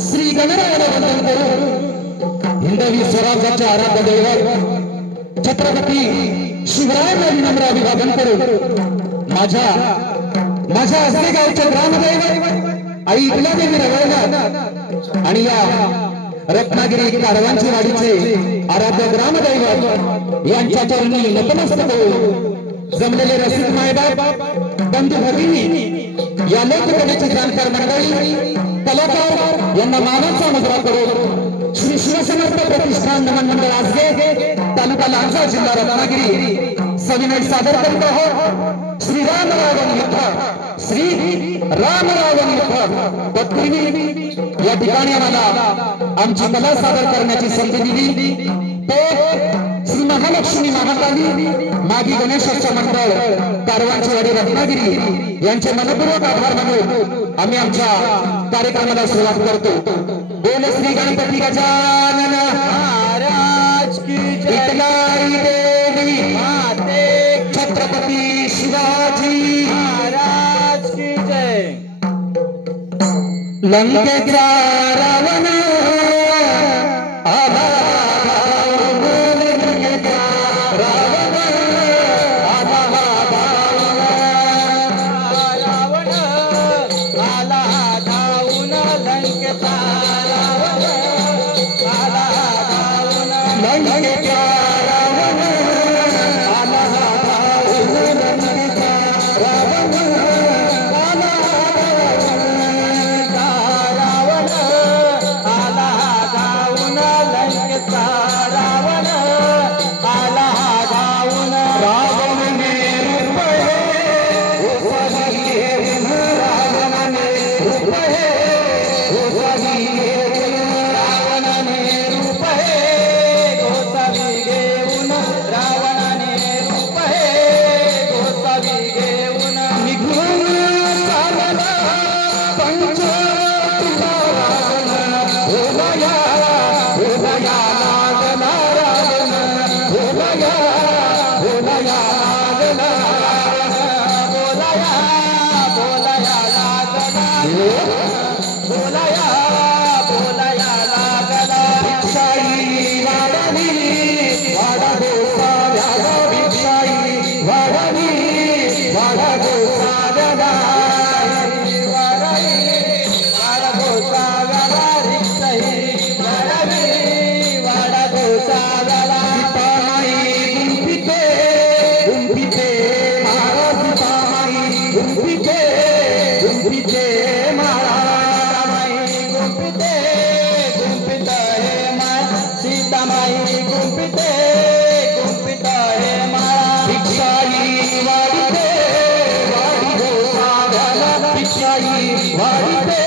श्री गणरायाला वंदन करून हिंदवी स्वराज्याचे आराध्य दैवत छत्रपती शिवरायांना विनम्र अभिवादन करून माझ्या हसने गावचे ग्रामदैवत आई इकलादेवी रवळनाथ आणि या रत्नागिरी कारवांची वाडीचे आराध्य ग्रामदैवत यांच्या चरणी नतमस्तक होऊन जमलेले रसिक मायबाप बंधू भगिनी या लोककलेची जाणकार मंडळी कलाकार यांना मानाचा मुजरा करून श्री शिवसमर्थ प्रतिष्ठान नमन मंडळ आजगे तालुका लांजा जिल्हा रत्नागिरी सविनय सादर करीत आहोत श्री रामरावण युद्ध तत्पूर्वी या ठिकाणी आम्हाला आमची कला सादर करण्याची संधी दिली ते श्री महालक्ष्मी महाकाली मागी गणेशाच्या मंडळ कारवांची वाडी रत्नागिरी यांचे मनपूर्वक आभार मानून आम्ही आमच्या कार्यक्रमाला सुरुवात करतो। बोल श्री गणपती गजानन महाराज की देवी माते छत्रपती शिवाजी महाराज की जय। लंकेचा रावण वाड़ी